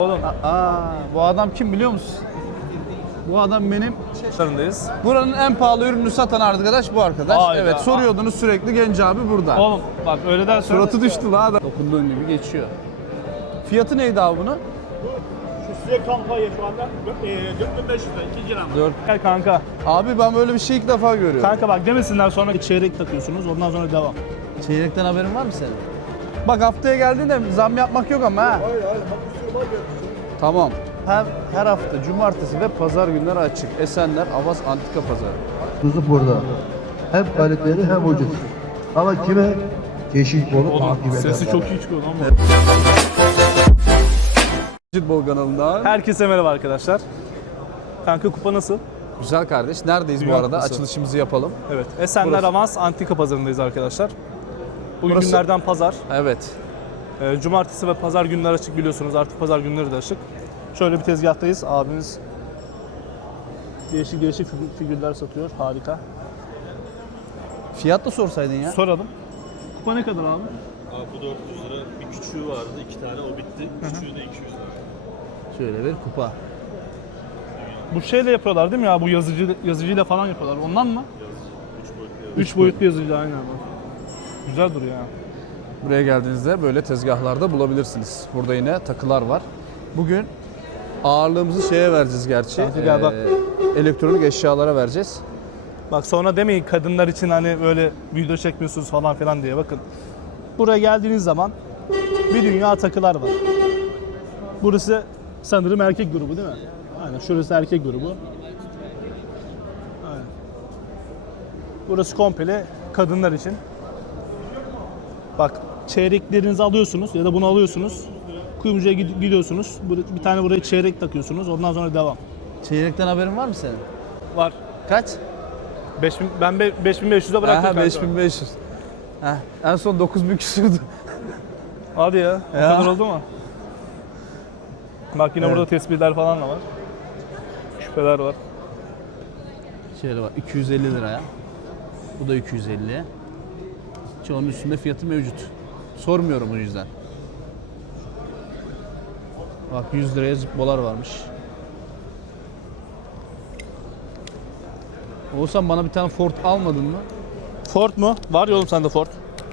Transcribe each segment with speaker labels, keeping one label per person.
Speaker 1: Oğlum.
Speaker 2: Bu adam kim biliyor musun? Bu adam benim
Speaker 1: Sarındayız.
Speaker 2: buranın en pahalı ürünü satan arkadaş bu arkadaş.
Speaker 1: Hayda.
Speaker 2: Evet, soruyordunuz sürekli, Genç abi burada.
Speaker 1: Oğlum bak öyle dersen.
Speaker 2: Suratı düştü la adam. Dokunduğun gibi geçiyor. Fiyatı neydi abi bunun?
Speaker 3: Şu size kampanya şu anda 4500 lira 2 gram.
Speaker 2: 4.
Speaker 1: Gel kanka.
Speaker 2: Abi ben böyle bir şey ilk defa görüyorum.
Speaker 1: Kanka bak demesinler sonra çeyrek takıyorsunuz ondan sonra devam.
Speaker 2: Çeyrekten haberin var mı senin? Bak haftaya geldiğinde zam yapmak yok ama ha.
Speaker 3: Hayır bak bir sürü var ya.
Speaker 2: Tamam. Her hafta cumartesi ve pazar günleri açık. Esenler Avaz Antika Pazarı.
Speaker 4: Kuzu burada. Hem kaliteli hem ucuz. Ama kime? Keşik olup takip eder.
Speaker 1: Sesi çok iyi çıkıyor lan bu.
Speaker 2: Futbol kanalından.
Speaker 1: Herkese merhaba arkadaşlar. Kanka kupa nasıl?
Speaker 2: Güzel kardeş. Neredeyiz
Speaker 1: Dünya
Speaker 2: bu arada?
Speaker 1: Kupası.
Speaker 2: Açılışımızı yapalım.
Speaker 1: Evet. Esenler
Speaker 2: Burası.
Speaker 1: Avans Antika Pazarı'ndayız arkadaşlar. Bugün
Speaker 2: Burası-
Speaker 1: günlerden pazar.
Speaker 2: Evet.
Speaker 1: Cumartesi ve pazar günleri açık biliyorsunuz. Artık pazar günleri de açık. Şöyle bir tezgahtayız. Abimiz değişik figürler satıyor. Harika.
Speaker 2: Fiyat da sorsaydın ya.
Speaker 1: Soralım. Kupa ne kadar abi?
Speaker 3: Abi bu 400 lira. Bir küçüğü vardı. 2 tane o bitti. Küçüğü de 200 lira.
Speaker 2: Şöyle bir kupa.
Speaker 1: Bu şeyle yapıyorlar değil mi ya? Bu yazıcıyla falan yapıyorlar. Ondan mı?
Speaker 3: 3 boyutlu.
Speaker 1: 3 boyutlu yazıcı aynen bak. Güzel duruyor ya.
Speaker 2: Buraya geldiğinizde böyle tezgahlarda bulabilirsiniz. Burada yine takılar var. Bugün ağırlığımızı şeye vereceğiz gerçi.
Speaker 1: Kanka gel bak.
Speaker 2: Elektronik eşyalara vereceğiz.
Speaker 1: Bak sonra demeyin kadınlar için hani böyle video çekmiyorsunuz falan filan diye. Bakın. Buraya geldiğiniz zaman bir dünya takılar var. Burası sanırım erkek grubu değil mi? Aynen şurası erkek grubu. Aynen. Burası komple kadınlar için. Bak çeyreklerinizi alıyorsunuz ya da bunu alıyorsunuz. Kuyumcuya gidiyorsunuz. Bir tane buraya çeyrek takıyorsunuz. Ondan sonra devam.
Speaker 2: Çeyrekten haberin var mı senin?
Speaker 1: Var.
Speaker 2: Kaç?
Speaker 1: 5500'e bıraktım kanka.
Speaker 2: 5500. Heh, en son 9000 küsürdü.
Speaker 1: Hadi ya. O
Speaker 2: Ya.
Speaker 1: kadar oldu mu? Bak yine
Speaker 2: Evet.
Speaker 1: burada tespihler falan da var. Küpeler var.
Speaker 2: Şöyle bak 250 liraya. Bu da 250. Çoğunun üstünde fiyatı mevcut. Sormuyorum o yüzden. Bak 100 liraya zippolar varmış. Oğuzhan bana bir tane Ford almadın mı?
Speaker 1: Ford mu? Var ya oğlum sende Ford.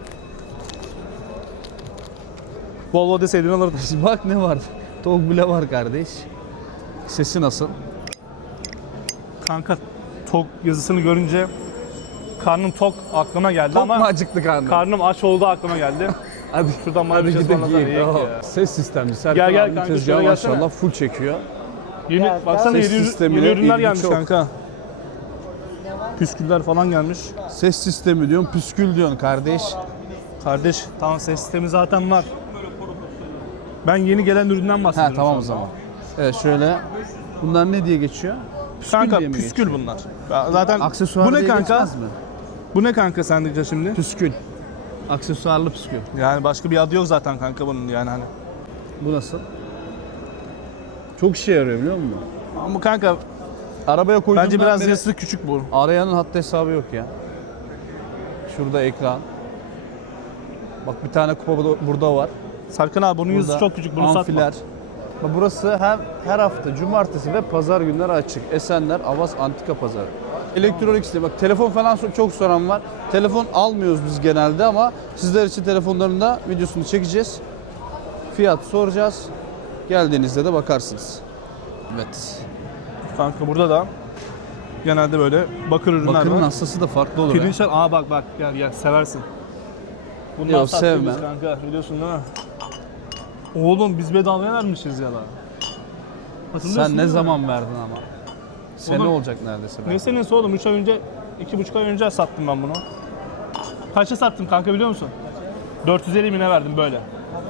Speaker 1: Volvo deseydin alırdın.
Speaker 2: Bak ne var. Tavuk bile var kardeş. Sesi nasıl?
Speaker 1: Kanka tok yazısını görünce karnım tok aklıma geldi
Speaker 2: Çok mu
Speaker 1: ama
Speaker 2: acıktı karnım?
Speaker 1: karnım aç oldu aklıma geldi.
Speaker 2: Hadi,
Speaker 1: Şuradan bana bir şey
Speaker 2: gidelim,
Speaker 1: ısmarlasana,
Speaker 2: yiyelim.
Speaker 1: yiyek
Speaker 2: Tamam.
Speaker 1: ya.
Speaker 2: Ses sistemci. Serkan
Speaker 1: Gel, gel
Speaker 2: abinin
Speaker 1: kanka,
Speaker 2: tezgahı
Speaker 1: şöyle gelsene.
Speaker 2: maşallah full çekiyor.
Speaker 1: Yeni, baksana
Speaker 2: Ses
Speaker 1: yeni
Speaker 2: sistemine
Speaker 1: ürünler
Speaker 2: ilgi
Speaker 1: gelmiş
Speaker 2: çok.
Speaker 1: kanka. Püsküller falan gelmiş.
Speaker 2: Ses sistemi diyorsun, püskül diyorsun kardeş.
Speaker 1: Kardeş tamam ses sistemi zaten var. Ben yeni gelen üründen bahsediyorum.
Speaker 2: Ha tamam
Speaker 1: şu
Speaker 2: o
Speaker 1: anda.
Speaker 2: zaman. Evet şöyle. Bunlar ne diye geçiyor? Püskül
Speaker 1: Kanka
Speaker 2: diye mi
Speaker 1: püskül
Speaker 2: geçiyor?
Speaker 1: bunlar. Ya zaten
Speaker 2: Aksesuar
Speaker 1: bu ne
Speaker 2: diye
Speaker 1: kanka?
Speaker 2: geçmez mi?
Speaker 1: Bu ne kanka sendikçe şimdi?
Speaker 2: Püskül. Aksesuarlı püskül.
Speaker 1: Yani başka bir adı yok zaten kanka bunun yani hani.
Speaker 2: Bu nasıl? Çok işe yarıyor biliyor musun?
Speaker 1: Ama bu kanka
Speaker 2: Arabaya koyduğumdan
Speaker 1: bence biraz
Speaker 2: beri
Speaker 1: yazısı küçük bu.
Speaker 2: arayanın hattı hesabı yok ya. Şurada ekran. Bak bir tane kupa burada var.
Speaker 1: Serkan abi bunun yüzü
Speaker 2: Burada
Speaker 1: çok küçük bunu satma.
Speaker 2: amfiler. Bak burası her hafta cumartesi ve pazar günleri açık. Esenler Avaz Antika Pazarı. Elektronik sistemi. Bak telefon falan çok soran var. Telefon almıyoruz biz genelde ama sizler için telefonların da videosunu çekeceğiz. Fiyat soracağız. Geldiğinizde de bakarsınız. Evet.
Speaker 1: Kanka burada da genelde böyle bakır ürünler
Speaker 2: Bakırın
Speaker 1: var.
Speaker 2: hastası da farklı olur.
Speaker 1: Pirinçler, aa bak gel seversin. Bundan
Speaker 2: Yok,
Speaker 1: sattığımız
Speaker 2: sevmem.
Speaker 1: kanka biliyorsun değil mi? Oğlum biz bedavaya vermişiz ya da. Hatırlıyorsun
Speaker 2: Sen ne
Speaker 1: değil mi?
Speaker 2: zaman verdin ama? Sene
Speaker 1: Oğlum,
Speaker 2: olacak neredeyse.
Speaker 1: Ne senesi oğlum? 3 ay önce, 2,5 ay önce sattım ben bunu. Kaça sattım kanka biliyor musun? 450 bine verdim böyle.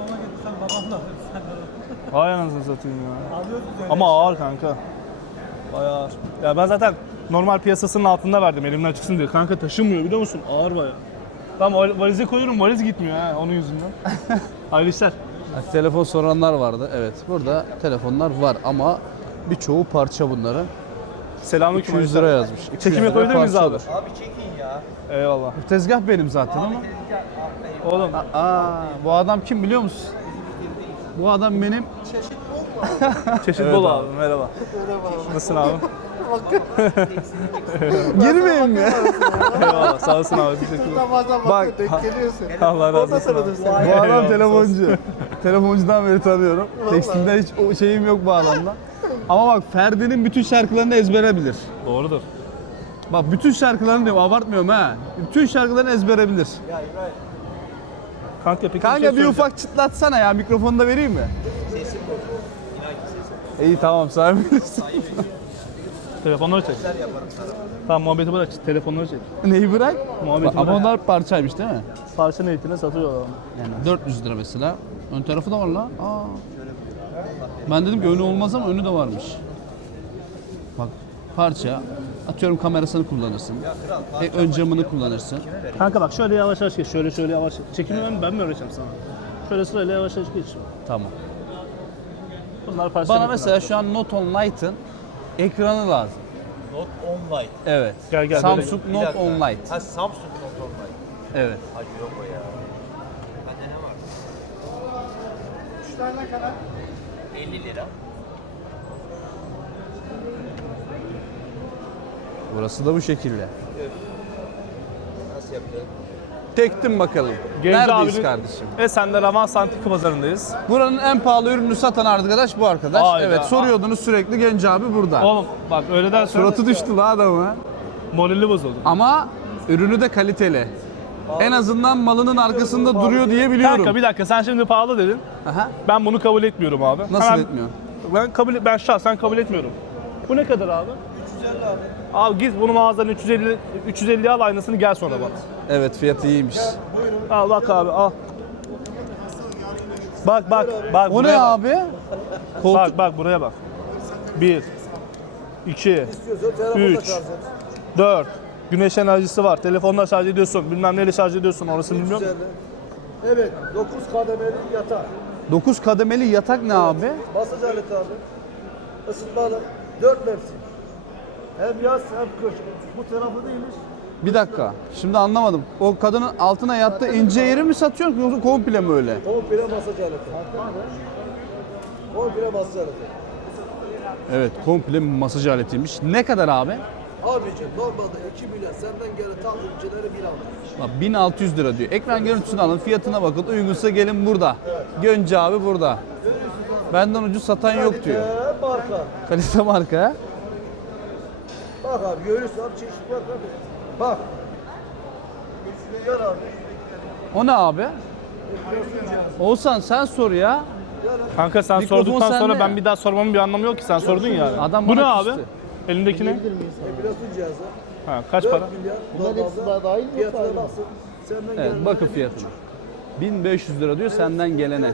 Speaker 1: Vay anasını satayım ya. Ama ağır kanka. Bayağı ağır. Ya ben zaten normal piyasasının altında verdim elimden çıksın diye. Kanka taşınmıyor biliyor musun? Ağır bayağı. Tamam valize koyuyorum valiz gitmiyor ha onun yüzünden. Hayırlı işler.
Speaker 2: Telefon soranlar vardı. Evet burada telefonlar var ama birçoğu parça bunların.
Speaker 1: Selamünaleyküm.
Speaker 2: 200 lira yazmış. 200
Speaker 1: Çekim
Speaker 2: lira
Speaker 1: yapabilir miyiz
Speaker 2: parça
Speaker 1: abi?
Speaker 2: olur.
Speaker 3: Abi çekin ya.
Speaker 1: Eyvallah.
Speaker 2: Bu tezgah benim zaten ama.
Speaker 1: Oğlum
Speaker 2: Bu adam kim biliyor musun? Bu adam benim
Speaker 1: Çeşit bol abi. Merhaba. Nasılsın abi?
Speaker 2: Girmeyeyim mi?
Speaker 1: Eyvallah. Sağ olasın abi. Teşekkürler.
Speaker 2: Bak
Speaker 1: Allah razı olsun abi.
Speaker 2: bu adam telefoncu. Telefoncudan beri tanıyorum. Tekstilde hiç o şeyim yok bu adamda. Ama bak Ferdi'nin bütün şarkılarını ezbere bilir.
Speaker 1: Doğrudur.
Speaker 2: Bak bütün şarkılarını diyorum, abartmıyorum ha. Bütün şarkılarını ezbere bilir.
Speaker 1: Kanka peki
Speaker 2: Kanka bir ufak çıtlatsana ya, mikrofonu da vereyim mi?
Speaker 5: Sesim bozuk. İnan ki sesim.
Speaker 2: İyi tamam, sen bilirsin.
Speaker 1: Telefonları çek. Tamam muhabbeti bırak. Telefonları çek.
Speaker 2: Neyi bırak?
Speaker 1: Muhabbeti
Speaker 2: Ama
Speaker 1: bırak.
Speaker 2: onlar parçaymış değil mi?
Speaker 1: Parça niyetine satıyorlar onu.
Speaker 2: Yani 400 lira mesela. Ön tarafı da var la. Aa. Ben dedim ki önü olmaz ama önü de varmış. Bak parça. Atıyorum kamerasını kullanırsın. Ön camını kullanırsın.
Speaker 1: Kanka bak şöyle yavaş yavaş geç. Şöyle yavaş. Çekimi ben mi öğreteceğim sana? Şöyle sırayla yavaş yavaş geç.
Speaker 2: Tamam.
Speaker 1: Bunlar parça
Speaker 2: Bana
Speaker 1: niyetine.
Speaker 2: mesela şu an Note 10 Lite'ın ekranı lazım.
Speaker 5: Note 10 Lite.
Speaker 2: Evet.
Speaker 1: Gel, böyle
Speaker 2: Samsung
Speaker 5: Bir
Speaker 2: Note
Speaker 5: dakika.
Speaker 2: 10 Lite.
Speaker 5: Ha Samsung Note 10 Lite.
Speaker 2: Evet.
Speaker 5: Hacı yok o ya. Bende ne var? 3 tane kadar? 50 lira.
Speaker 2: Burası da bu şekilde.
Speaker 5: Nasıl yapıyor?
Speaker 2: Tektim bakalım.
Speaker 1: Genci
Speaker 2: Neredeyiz
Speaker 1: abinin-
Speaker 2: kardeşim?
Speaker 1: Esenler Avans Antika Pazarı'ndayız.
Speaker 2: Buranın en pahalı ürünü satan arkadaş bu arkadaş.
Speaker 1: Hayda.
Speaker 2: Evet, soruyordunuz sürekli, Genç abi burada.
Speaker 1: Oğlum bak öğleden sonra
Speaker 2: Suratı düştü la adamı.
Speaker 1: morali bozuldu.
Speaker 2: Ama ürünü de kaliteli. En azından malının arkasında duruyor diye biliyorum.
Speaker 1: Kanka bir dakika sen şimdi pahalı dedin.
Speaker 2: Aha.
Speaker 1: Ben bunu kabul etmiyorum abi.
Speaker 2: Nasıl etmiyorsun?
Speaker 1: Ben şahsen kabul etmiyorum. Bu ne kadar abi? 350 abi. Abi git bunu mağazadan 350 al aynısını gel sonra bak.
Speaker 2: Evet, fiyatı iyiymiş.
Speaker 1: Al bak abi al. Bak.
Speaker 2: O
Speaker 1: buraya
Speaker 2: ne
Speaker 1: bak.
Speaker 2: abi? Koltuk.
Speaker 1: Bak buraya bak. 1 2 3 4 Güneş enerjisi var. Telefonla şarj ediyorsun. Bilmem neyle şarj ediyorsun. Orasını bilmiyorum.
Speaker 6: Evet, 9 kademeli yatak.
Speaker 2: 9 kademeli yatak ne abi?
Speaker 6: Masaj aleti abi. Isıtmalı. 4 mevsim. Hem yaz hem kış. Bu tarafı değilmiş.
Speaker 2: Bir dakika. Şimdi anlamadım. O kadının altına yattığı ince yeri mi satıyorsun yoksa komple mi öyle?
Speaker 6: Komple masaj aleti. Komple masaj aleti.
Speaker 2: Evet, komple masaj aletiymiş. Ne kadar abi?
Speaker 6: Abicim normalde 2 milyon senden gelen takipçileri bir alır.
Speaker 2: Bak 1600 lira diyor. Ekran görüntüsünü alın, fiyatına bakın. Uygunsa gelin burada. Gönce abi burada. Benden ucuz satan yok diyor.
Speaker 6: Marka.
Speaker 2: Kalite marka ha?
Speaker 6: Bak abi görürsün abi çeşit var abi. Bak. Gel abi.
Speaker 2: O ne abi? Oğuzhan sen sor ya.
Speaker 1: Kanka sen
Speaker 2: Mikrofon
Speaker 1: sorduktan sonra
Speaker 2: sende.
Speaker 1: ben bir daha sormamın bir anlamı yok ki. Sen sordun yani.
Speaker 2: Adam
Speaker 1: Bu ne
Speaker 2: bana
Speaker 1: abi?
Speaker 2: küstü.
Speaker 1: Elindeki ne?
Speaker 6: Epilasyon cihazı.
Speaker 1: Ha, kaç
Speaker 6: 4
Speaker 1: para?
Speaker 6: milyar. Bunların hepsi daha dahil mi? Fiyatına baksın. Senden
Speaker 2: Evet,
Speaker 6: gelenlere
Speaker 2: bakın
Speaker 6: bir
Speaker 2: fiyatına.
Speaker 6: buçuk.
Speaker 2: 1500 lira diyor senden gelene.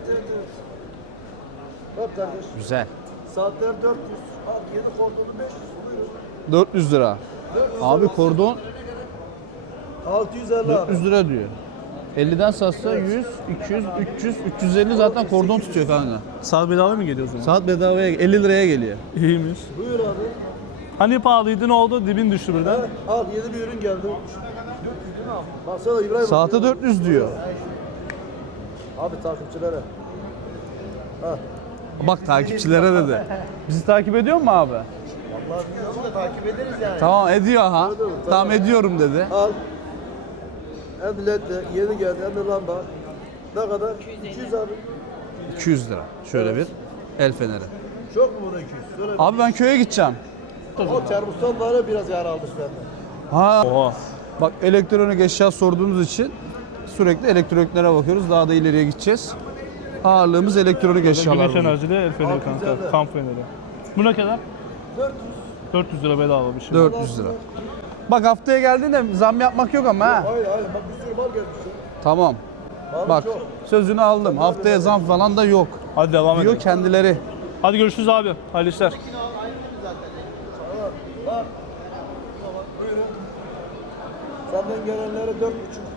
Speaker 6: Bak kardeş.
Speaker 2: Güzel.
Speaker 6: Saatler 400. Al 7 kordonu 500. Buyurun.
Speaker 2: 400 lira. Abi kordon
Speaker 6: 650 abi.
Speaker 2: 400 lira diyor. 50'den satsa 100, 200, 300, 350 zaten kordon tutuyor kanka.
Speaker 1: Saat bedava mı geliyor o zaman?
Speaker 2: Saat bedavaya 50 liraya geliyor.
Speaker 1: İyiymiş.
Speaker 6: Buyur abi.
Speaker 1: Hani pahalıydı ne oldu? Dibin düştü birden.
Speaker 6: Ha, al yeni bir ürün geldi. Baksana İbrahim.
Speaker 2: Saate 400 diyor.
Speaker 6: Abi takipçilere. Ha.
Speaker 2: Bak takipçilere dedi. Bizi takip ediyor mu abi?
Speaker 6: Vallahi bilmiyorum da takip ederiz yani.
Speaker 2: Tamam ediyor ha. Tamam ediyorum dedi.
Speaker 6: Al. Hem ledle yeni geldi hem de lamba. Ne kadar? 200 abi.
Speaker 2: 200 lira. Şöyle bir el feneri.
Speaker 6: Çok mu buna 200? Söyle.
Speaker 2: Abi ben köye gideceğim.
Speaker 6: O termostanlara biraz yer almış benden.
Speaker 2: Ha.
Speaker 1: Oha.
Speaker 2: Bak elektronik eşya sorduğunuz için sürekli elektroniklere bakıyoruz. Daha da ileriye gideceğiz. Ağırlığımız elektronik eşyalar.
Speaker 1: Güneş
Speaker 2: bugün.
Speaker 1: enerjili el feneri kanka. Kamp feneri. Bu ne kadar?
Speaker 6: 400.
Speaker 1: 400 lira bedava bir şey.
Speaker 2: 400 lira. Bak haftaya geldiğinde zam yapmak yok ama ha.
Speaker 6: Hayır hayır bak bir sürü mal gelmiş. ya.
Speaker 2: Tamam.
Speaker 6: Malım
Speaker 2: Bak
Speaker 6: çok.
Speaker 2: sözünü aldım. Haftaya zam falan da yok.
Speaker 1: Hadi devam
Speaker 2: Diyor
Speaker 1: edelim.
Speaker 2: kendileri.
Speaker 1: Hadi görüşürüz abi. Hayırlı işler.
Speaker 6: Bak. Buyurun. Senden gelenlere 4,5.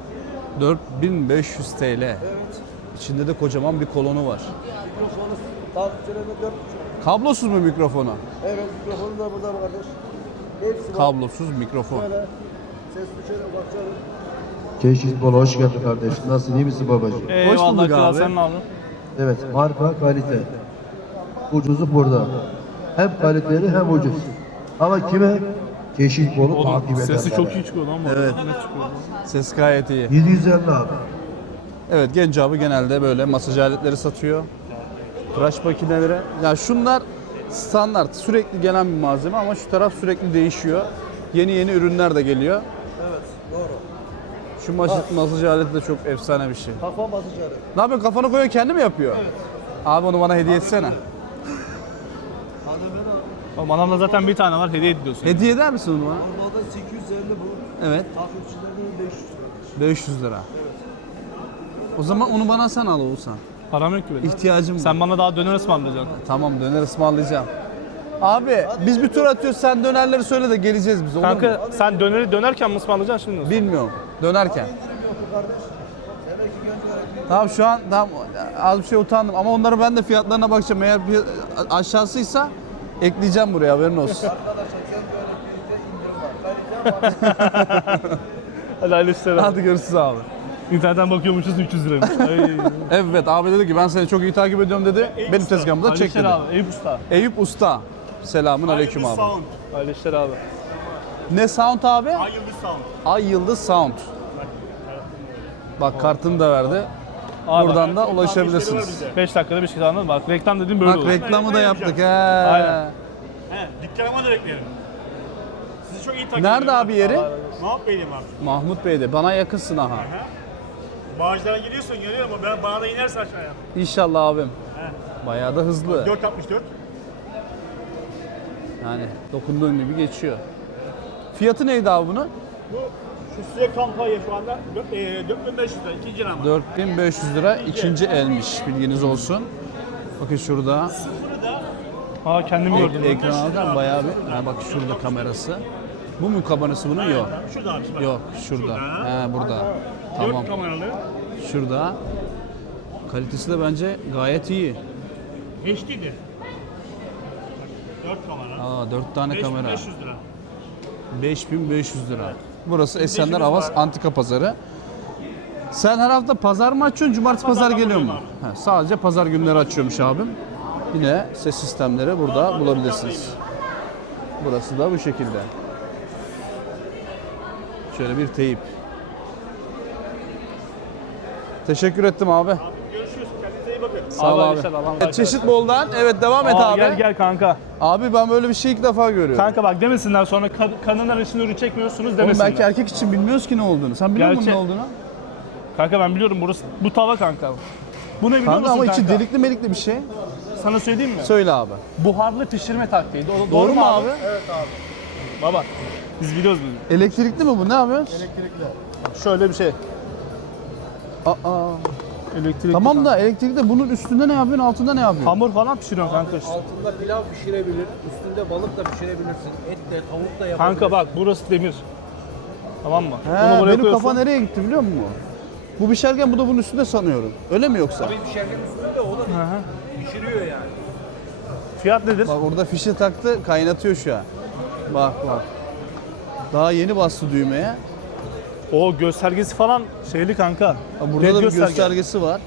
Speaker 2: 4500 TL.
Speaker 6: Evet.
Speaker 2: İçinde de kocaman bir kolonu var.
Speaker 6: Mikrofonu takipçilerine 4,5.
Speaker 2: Kablosuz mu mikrofonu?
Speaker 6: Evet mikrofonu da burada kardeş. Hepsi var.
Speaker 2: Kablosuz mikrofon.
Speaker 6: Böyle ses düşene bakacağım.
Speaker 4: Çeşit bol, hoş geldin kardeşim. Nasılsın, iyi misin babacığım?
Speaker 1: Eyvallah
Speaker 2: bulduk
Speaker 1: kral
Speaker 2: abi.
Speaker 1: sen ne aldın?
Speaker 4: Evet, marka, kalite. ucuzu burada. Hem kaliteli hem ucuz. Ama kime? Çeşit bolu takip eder.
Speaker 1: Sesi çok iyi çıkıyor lan bu.
Speaker 2: Evet.
Speaker 1: Ne çıkıyor?
Speaker 2: Ses gayet iyi.
Speaker 4: 750 abi.
Speaker 2: Evet, Genco abi genelde böyle masaj aletleri satıyor. Tıraş makineleri. Ya şunlar standart, sürekli gelen bir malzeme ama şu taraf sürekli değişiyor. Yeni yeni ürünler de geliyor.
Speaker 6: Evet, doğru.
Speaker 2: Şu masaj aleti de çok efsane bir şey.
Speaker 6: Kafa masajları.
Speaker 2: Ne yapıyorsun? Kafana koyuyor, kendi mi yapıyor? Evet. Abi onu bana hediye etsene.
Speaker 6: Hadi ben abi.
Speaker 1: Manavda zaten bir tane var, hediye ediyorsun.
Speaker 2: Hediye eder misin onu bana?
Speaker 6: Normalde 850 bu.
Speaker 2: Evet.
Speaker 6: Takipçilerden 500 lira.
Speaker 2: 500 lira. O zaman onu bana sen al Oğuzhan.
Speaker 1: Param yok ki benim.
Speaker 2: İhtiyacım var.
Speaker 1: Sen bana daha döner ısmarlayacaksın.
Speaker 2: Tamam, döner ısmarlayacağım. Abi biz bir tur atıyoruz, sen dönerleri söyle de geleceğiz biz, olur mu?
Speaker 1: Kanka sen döneri dönerken mi ısmarlayacaksın şimdi nasıl?
Speaker 2: Bilmiyorum. Dönerken. Tamam şu an tamam, az bir şey utandım ama onları ben de fiyatlarına bakacağım. Eğer aşağısıysa ekleyeceğim buraya, haberin olsun.
Speaker 1: Hadi hayırlı işler.
Speaker 2: Hadi görüşürüz abi.
Speaker 1: İnternetten bakıyormuşuz 300 liraymış. Ay.
Speaker 2: Evet abi dedi ki ben seni çok iyi takip ediyorum dedi. Benim tezgahımda
Speaker 1: Hayırlı
Speaker 2: çek
Speaker 1: işler
Speaker 2: dedi.
Speaker 1: abi. Eyüp Usta.
Speaker 2: Eyüp Usta. Selamun aleyküm abi.
Speaker 1: Hayırlı işler abi.
Speaker 2: Ne sound abi?
Speaker 3: Ay Yıldız Sound.
Speaker 2: Ay Yıldız Sound. Bak kartını da verdi.
Speaker 1: Abi,
Speaker 2: Buradan da ulaşabilirsiniz.
Speaker 1: 5 dakikada bir şey anladın mı? Bak reklam dediğim böyle
Speaker 2: Bak
Speaker 1: olur.
Speaker 2: reklamı da yaptık he.
Speaker 1: Aynen.
Speaker 3: He, dükkanıma da beklerim. Sizi çok iyi takip
Speaker 2: Nerede abi yeri?
Speaker 3: Mahmut Bey'deyim abi.
Speaker 2: Mahmut Bey'de. Bana yakınsın aha.
Speaker 3: Bağcılar'a gidiyorsun görüyor musun? Bana da inerse aşağıya.
Speaker 2: İnşallah abim. Bayağı da hızlı.
Speaker 3: 464.
Speaker 2: Yani dokunduğun gibi geçiyor. Fiyatı neydi abi bunun?
Speaker 3: Bu şu size kampanya şu anda 4500 lira ikinci rama.
Speaker 2: 4500 lira ikinci elmiş, bilginiz olsun. Bakın şurada
Speaker 3: Sıfırı da
Speaker 1: Aa kendimi gördüm.
Speaker 2: ekran aldım bayağı bir. Ha, bak şurada kamerası. Bu mu kamerası bunun? Yok.
Speaker 3: şurada abi. Bak.
Speaker 2: Yok şurada. He burada. Tamam.
Speaker 3: 4 kameralı.
Speaker 2: Şurada. Kalitesi de bence gayet iyi.
Speaker 3: HD'di. 4 kamera.
Speaker 2: Aa 4 tane kamera.
Speaker 3: 5500 lira.
Speaker 2: 5500 lira. Burası Esenler Avaz Antika Pazarı. Sen her hafta pazar mı açıyorsun? Cumartesi pazar geliyor mu? Ha, sadece pazar günleri açıyormuş abim. Yine ses sistemleri burada bulabilirsiniz. Burası da bu şekilde. Şöyle bir teyip. Teşekkür ettim abi.
Speaker 3: Görüşürüz. Kendinize iyi bakın.
Speaker 2: Sağ ol
Speaker 1: Abi,
Speaker 2: abi.
Speaker 1: inşallah, Allah'ım
Speaker 2: Evet, çeşit boldan. Evet devam et
Speaker 1: Aa,
Speaker 2: abi.
Speaker 1: gel gel kanka.
Speaker 2: Abi ben böyle bir şey ilk defa görüyorum.
Speaker 1: Kanka bak demesinler sonra kadınlar için ürün çekmiyorsunuz
Speaker 2: Oğlum
Speaker 1: demesinler.
Speaker 2: belki erkek için bilmiyoruz ki ne olduğunu. Sen biliyor musun ne
Speaker 1: Gerçi-
Speaker 2: olduğunu?
Speaker 1: Kanka ben biliyorum burası bu tava kanka. Bu ne biliyor
Speaker 2: Kanka
Speaker 1: musun
Speaker 2: ama
Speaker 1: kanka?
Speaker 2: içi delikli melikli bir şey.
Speaker 1: Sana söyleyeyim mi?
Speaker 2: Söyle abi.
Speaker 1: Buharlı pişirme taktiği.
Speaker 2: Doğru mu abi?
Speaker 1: Baba biz biliyoruz bunu.
Speaker 2: Elektrikli mi bu? Ne yapıyoruz?
Speaker 1: Şöyle bir şey.
Speaker 2: Aa.
Speaker 1: Elektrik.
Speaker 2: Tamam da elektrikli bunun üstünde ne yapıyorsun, altında ne yapıyorsun?
Speaker 1: Hamur falan pişiriyorsun kanka işte.
Speaker 5: Altında pilav pişirebilir, üstünde balık da pişirebilirsin. Et de, tavuk da yapabilirsin.
Speaker 1: Kanka bak burası demir. Tamam mı?
Speaker 2: He,
Speaker 1: Bunu buraya
Speaker 2: benim
Speaker 1: koyuyorsun.
Speaker 2: kafa nereye gitti biliyor musun? Bu pişerken bu da bunun üstünde sanıyorum. Öyle mi yoksa?
Speaker 5: Bir pişerken üstünde o da
Speaker 1: Hı hı.
Speaker 5: pişiriyor yani.
Speaker 1: Fiyat nedir?
Speaker 2: Bak orada fişi taktı, kaynatıyor şu an. Bak bak. Daha yeni bastı düğmeye.
Speaker 1: O göstergesi falan şeyli kanka.
Speaker 2: Ha, burada
Speaker 1: Red
Speaker 2: da bir
Speaker 1: gösterge.
Speaker 2: göstergesi var.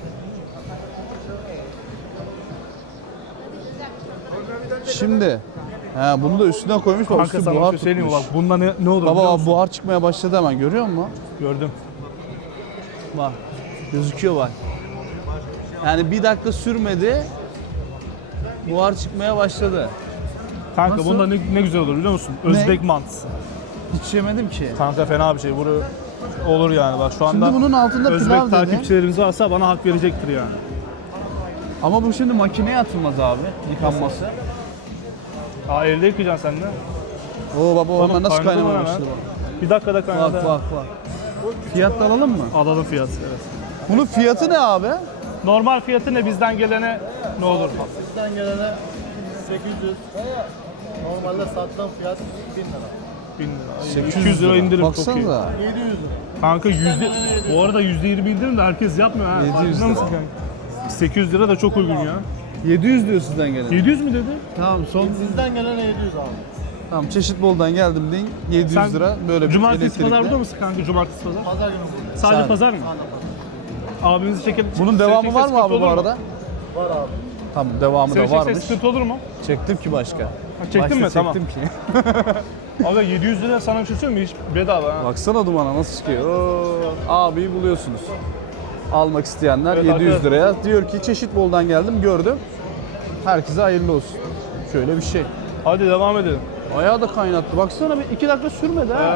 Speaker 2: Şimdi, he, bunu da üstüne koymuş. Bak
Speaker 1: Kanka
Speaker 2: üstü
Speaker 1: sana
Speaker 2: buhar
Speaker 1: bir şey söyleyeyim mi?
Speaker 2: tutmuş.
Speaker 1: Bak bunda ne olur
Speaker 2: Baba
Speaker 1: biliyor
Speaker 2: bak,
Speaker 1: musun?
Speaker 2: buhar çıkmaya başladı hemen, görüyor musun?
Speaker 1: Gördüm.
Speaker 2: Bak gözüküyor bak. Yani bir dakika sürmedi. Buhar çıkmaya başladı.
Speaker 1: Kanka
Speaker 2: Nasıl?
Speaker 1: bunda ne güzel olur biliyor musun? Özbek mantısı.
Speaker 2: Hiç yemedim ki.
Speaker 1: Kanka fena bir şey. Bunu olur yani bak şu anda.
Speaker 2: Şimdi bunun altında
Speaker 1: Özbek
Speaker 2: pilav dedi.
Speaker 1: takipçilerimiz varsa bana hak verecektir yani.
Speaker 2: Ama bu şimdi makineye atılmaz abi, yıkanması.
Speaker 1: Aa elde yıkayacaksın sen de.
Speaker 2: Oo baba
Speaker 1: Oğlum,
Speaker 2: onlar nasıl
Speaker 1: kaynadı
Speaker 2: kaynamaya
Speaker 1: hemen.
Speaker 2: başladı
Speaker 1: Bir dakikada
Speaker 2: bak.
Speaker 1: kaynadı.
Speaker 2: Bak bak bak. Fiyat da alalım mı?
Speaker 1: Alalım fiyatı evet.
Speaker 2: Bunun fiyatı ne abi?
Speaker 1: Normal fiyatı ne bizden gelene ne olur?
Speaker 6: Bizden gelene 800. Normalde satılan fiyat 1000 lira.
Speaker 1: 1000 lira.
Speaker 2: 800
Speaker 1: 200 lira indirim çok iyi.
Speaker 2: Baksanıza.
Speaker 6: 700 lira.
Speaker 1: Kanka bu arada %20 indirim de herkes yapmıyor ha.
Speaker 2: 700
Speaker 1: Farkında
Speaker 2: lira.
Speaker 1: mısın kanka? 800 lira da çok uygun ya.
Speaker 2: 700 diyor sizden gelen.
Speaker 1: 700 mü dedi?
Speaker 2: Tamam son.
Speaker 6: Bizden gelene 700 abi.
Speaker 2: Tamam çeşit boldan geldim deyin. 700
Speaker 1: Sen
Speaker 2: lira böyle bir
Speaker 1: Cumartesi
Speaker 2: elektrikli.
Speaker 1: pazar burada mısın kanka? Cumartesi pazar.
Speaker 6: Pazar günü burada.
Speaker 1: Sadece
Speaker 2: Sen-
Speaker 1: pazar mı? Abimizi çekelim.
Speaker 2: Bunun devamı var mı abi bu arada?
Speaker 6: Var abi.
Speaker 2: Tamam, devamı
Speaker 1: Seni
Speaker 2: da
Speaker 1: çeksek
Speaker 2: varmış.
Speaker 1: sıkıntı olur mu?
Speaker 2: Çektim ki başka.
Speaker 1: çektin mi?
Speaker 2: Başta
Speaker 1: Tamam.
Speaker 2: çektim ki.
Speaker 1: Abi 700 lira sana bir şey söyleyeyim mi? Hiç bedava ha.
Speaker 2: Baksana dumana nasıl çıkıyor. Oo, abiyi buluyorsunuz. Almak isteyenler
Speaker 1: Evet,
Speaker 2: 700
Speaker 1: arkadaşlar.
Speaker 2: liraya. Diyor ki çeşit boldan geldim, gördüm. Herkese hayırlı olsun. Şöyle bir şey.
Speaker 1: Hadi devam edelim.
Speaker 2: Ayağı da kaynattı. Baksana bir 2 dakika sürmedi ha.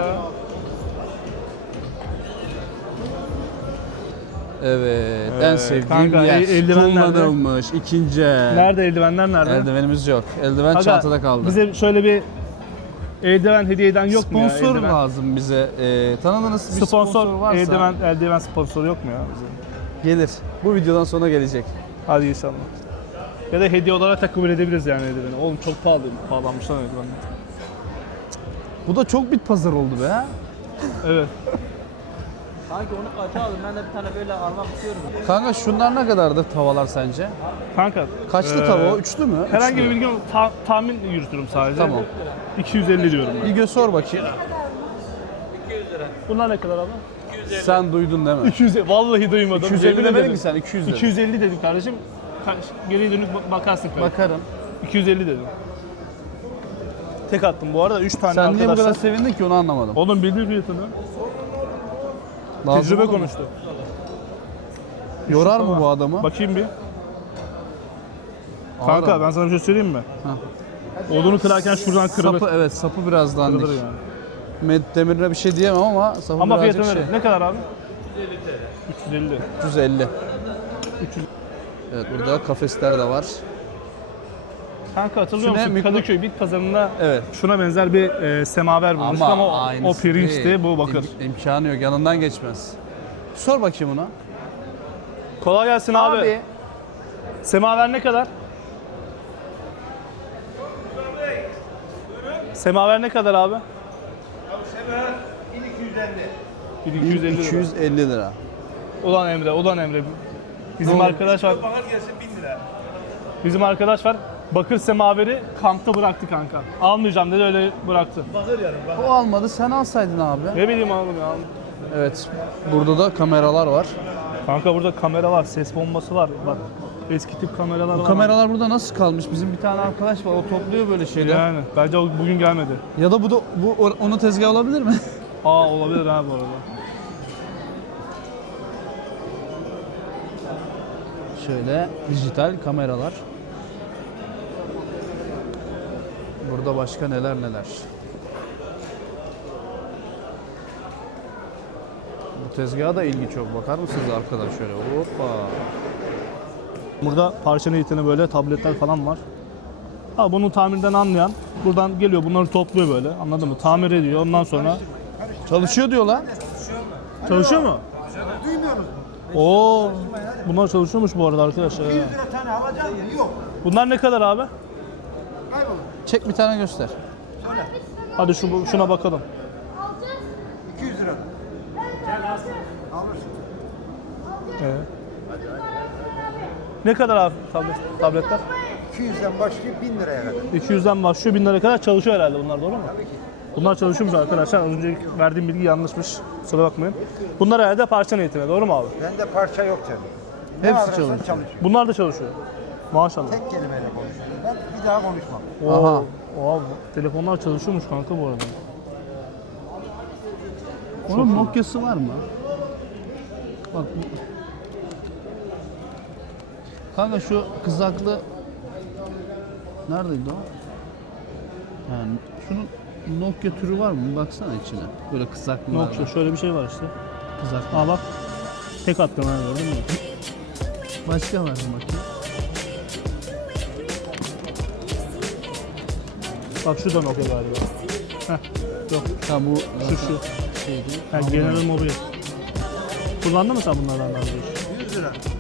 Speaker 2: Evet, en sevdiğim
Speaker 1: kanka,
Speaker 2: yer.
Speaker 1: eldiven nerede?
Speaker 2: Kullanılmış, ikinci el.
Speaker 1: Nerede eldivenler nerede?
Speaker 2: Eldivenimiz yok. Eldiven
Speaker 1: Aga,
Speaker 2: çantada kaldı.
Speaker 1: Bize şöyle bir eldiven hediye eden yok mu ya?
Speaker 2: sponsor
Speaker 1: Eldiven.
Speaker 2: lazım bize. Tanıdığınız bir sponsor varsa
Speaker 1: eldiven sponsoru yok mu ya bize?
Speaker 2: gelir. Bu videodan sonra gelecek.
Speaker 1: Hadi inşallah. Ya da hediye olarak da kabul edebiliriz yani eldiveni. Oğlum çok pahalanmış lan eldivenler.
Speaker 2: Bu da çok bit pazar oldu be.
Speaker 1: Evet.
Speaker 5: Sanki onu kaça aldım. Ben de bir tane böyle almak istiyorum.
Speaker 2: Kanka şunlar ne kadardır tavalar sence?
Speaker 1: Kanka.
Speaker 2: Kaçlı tava o? Üçlü mü?
Speaker 1: Herhangi
Speaker 2: Üçlü.
Speaker 1: bir bilgi tahmin yürütürüm sadece.
Speaker 2: Tamam.
Speaker 1: 250 diyorum ben.
Speaker 2: Bir sor bakayım.
Speaker 1: Bunlar ne kadar abi?
Speaker 2: Sen duydun değil mi?
Speaker 1: 200. Vallahi duymadım.
Speaker 2: 250
Speaker 1: Yemin
Speaker 2: demedin
Speaker 1: ederim.
Speaker 2: ki sen 200 dedin.
Speaker 1: 250 dedim kardeşim. Geriye dönük bakarsın kayıt.
Speaker 2: Bakarım.
Speaker 1: 250 dedim. Tek attım bu arada 3 tane
Speaker 2: Sen niye bu
Speaker 1: arkadaşlar.
Speaker 2: kadar sevindin ki onu anlamadım.
Speaker 1: Oğlum bildi fiyatını.
Speaker 2: Lazım
Speaker 1: Tecrübe
Speaker 2: olur mu?
Speaker 1: konuştu.
Speaker 2: Yorar mı bu adamı?
Speaker 1: Bakayım bir. Kanka
Speaker 2: Adam.
Speaker 1: ben sana bir şey söyleyeyim mi? Odunu kırarken şuradan kırılır.
Speaker 2: Sapı, evet, sapı biraz dandik.
Speaker 1: Kırılır yani.
Speaker 2: Demirine bir şey diyemem ama sapı
Speaker 1: Ama
Speaker 2: birazcık
Speaker 1: fiyatını
Speaker 2: şey.
Speaker 1: ne kadar abi? 350 TL.
Speaker 2: 350.
Speaker 1: 300.
Speaker 2: Evet, burada kafesler de var.
Speaker 1: Kanka hatırlıyor
Speaker 2: Şu ne?
Speaker 1: musun? Kadıköy Bit Pazarı'nda
Speaker 2: Evet.
Speaker 1: şuna benzer bir semaver bulmuştuk ama o
Speaker 2: aynısı
Speaker 1: pirinçti,
Speaker 2: değil.
Speaker 1: bu bakır.
Speaker 2: İmkanı yok, yanından geçmez. Sor bakayım ona.
Speaker 1: Kolay gelsin abi. Semaver ne kadar? Semaver ne kadar abi? Semaver 1250. 1250 lira.
Speaker 2: 250 lira.
Speaker 1: Ulan Emre. Bizim arkadaş var. Bizim arkadaş var. Bakır semaveri kampta bıraktı kanka. Almayacağım dedi öyle bıraktı.
Speaker 2: O almadı, sen alsaydın abi.
Speaker 1: Ne bileyim abi ya.
Speaker 2: Evet, burada da kameralar var.
Speaker 1: Kanka burada kamera var, ses bombası var. Bak eski tip kameralar
Speaker 2: Bu
Speaker 1: var.
Speaker 2: kameralar burada nasıl kalmış? Bizim bir tane arkadaş var, o topluyor böyle şeyler.
Speaker 1: Yani bence o bugün gelmedi.
Speaker 2: Ya da bu onun tezgahı olabilir mi?
Speaker 1: Aa olabilir ha bu arada.
Speaker 2: Şöyle dijital kameralar. Burada başka neler. Bu tezgaha da ilgi çok. Bakar mısınız arkadan şöyle? Hoppa.
Speaker 1: Burada parça niyetine böyle tabletler falan var. Ha bunu tamirden anlayan buradan geliyor bunları topluyor böyle. Anladın mı? Tamir ediyor. Ondan sonra
Speaker 2: Çalışıyor diyorlar.
Speaker 1: çalışıyor mu?
Speaker 6: Duymuyor musun?
Speaker 1: Oo. Bunlar çalışıyormuş bu arada arkadaşlar.
Speaker 6: 100 lira tane alacağım ya yok.
Speaker 1: Bunlar ne kadar abi?
Speaker 6: Kaybolur.
Speaker 2: Çek bir tane göster.
Speaker 1: Hadi şuna bakalım.
Speaker 6: 200 lira. Alırsın.
Speaker 1: Ne kadar abi tabletler?
Speaker 6: 200'den başlayıp 1000 liraya kadar.
Speaker 1: 200'den başlıyor 1000 liraya kadar çalışıyor herhalde bunlar doğru mu? Tabii ki. Bunlar çalışıyormuş arkadaşlar. Az önce verdiğim bilgi yanlışmış. Kusura bakmayın. Bunlar herhalde parça niyetine doğru mu abi?
Speaker 6: Bende parça yok canım. Ne
Speaker 2: Hepsi
Speaker 6: alırsan
Speaker 2: çalışıyor.
Speaker 6: çalışıyor.
Speaker 1: Bunlar da çalışıyor. Maşallah.
Speaker 6: Tek kelimeyle konuşuyorum. Ben bir daha konuşmam.
Speaker 2: Aha.
Speaker 1: Oha, telefonlar çalışıyormuş kanka bu arada.
Speaker 2: Onun Nokia'sı var mı? Bak bu. Kanka şu kızaklı neredeydi o? Yani şunun Nokia türü var mı? Baksana içine. Böyle kızaklı.
Speaker 1: Nokia şöyle bir şey var işte.
Speaker 2: Kızaklı.
Speaker 1: Aa bak. Tek attım ha gördün mü?
Speaker 2: Başka var mı bakayım?
Speaker 1: Bak şu da Nokia galiba. Heh. Yok.
Speaker 2: Ha bu
Speaker 1: Şu.
Speaker 2: şeydi.
Speaker 1: Ha, General Mobil. Kullandın mı sen bunlardan daha önce?
Speaker 6: 100 lira.